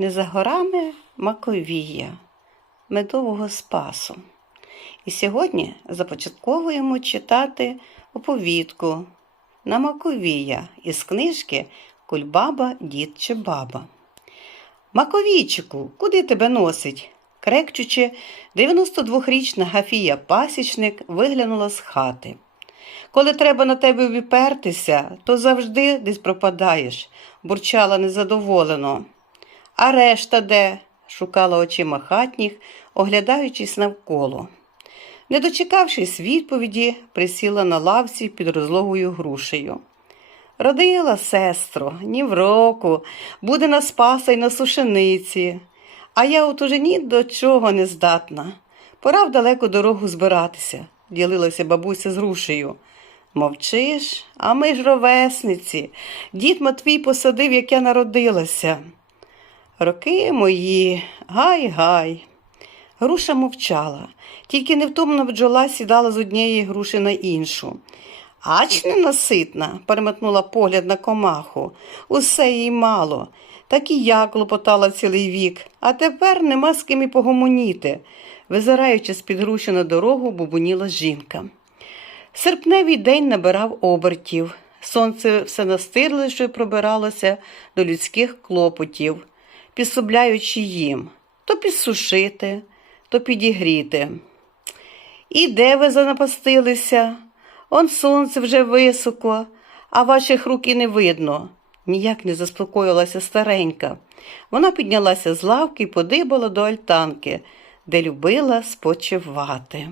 Не за горами Маковія, медового спасу. І сьогодні започатковуємо читати оповідку на Маковія із книжки Кульбаба, дід чи баба. Маковійчику, куди тебе носить? крекчучи, 92-річна Гафія пасічник виглянула з хати. Коли треба на тебе віпертися, то завжди десь пропадаєш, бурчала незадоволено. А решта де? шукала очима хатніх, оглядаючись навколо. Не дочекавшись відповіді, присіла на лавці під розлогою грушею. Родила, сестро, ні в року, буде на спаса й на сушениці. А я от уже ні до чого не здатна. Пора в далеку дорогу збиратися, ділилася бабуся з грушею. Мовчиш, а ми ж ровесниці. Дід Матвій посадив, як я народилася. Роки мої, гай-гай. Груша мовчала, тільки невтомна бджола сідала з однієї груші на іншу. Ач ненаситна, переметнула погляд на комаху. Усе їй мало. Так і я клопотала цілий вік, а тепер нема з ким і погомоніти. Визираючи з-під груші на дорогу, бубоніла жінка. Серпневий день набирав обертів. Сонце все настирливіше пробиралося до людських клопотів, підсобляючи їм то підсушити, то підігріти. І де ви занапастилися? Он сонце вже високо, а ваших рук і не видно. Ніяк не заспокоїлася старенька. Вона піднялася з лавки і подибала до альтанки, де любила спочивати.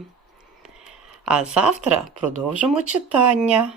А завтра продовжимо читання.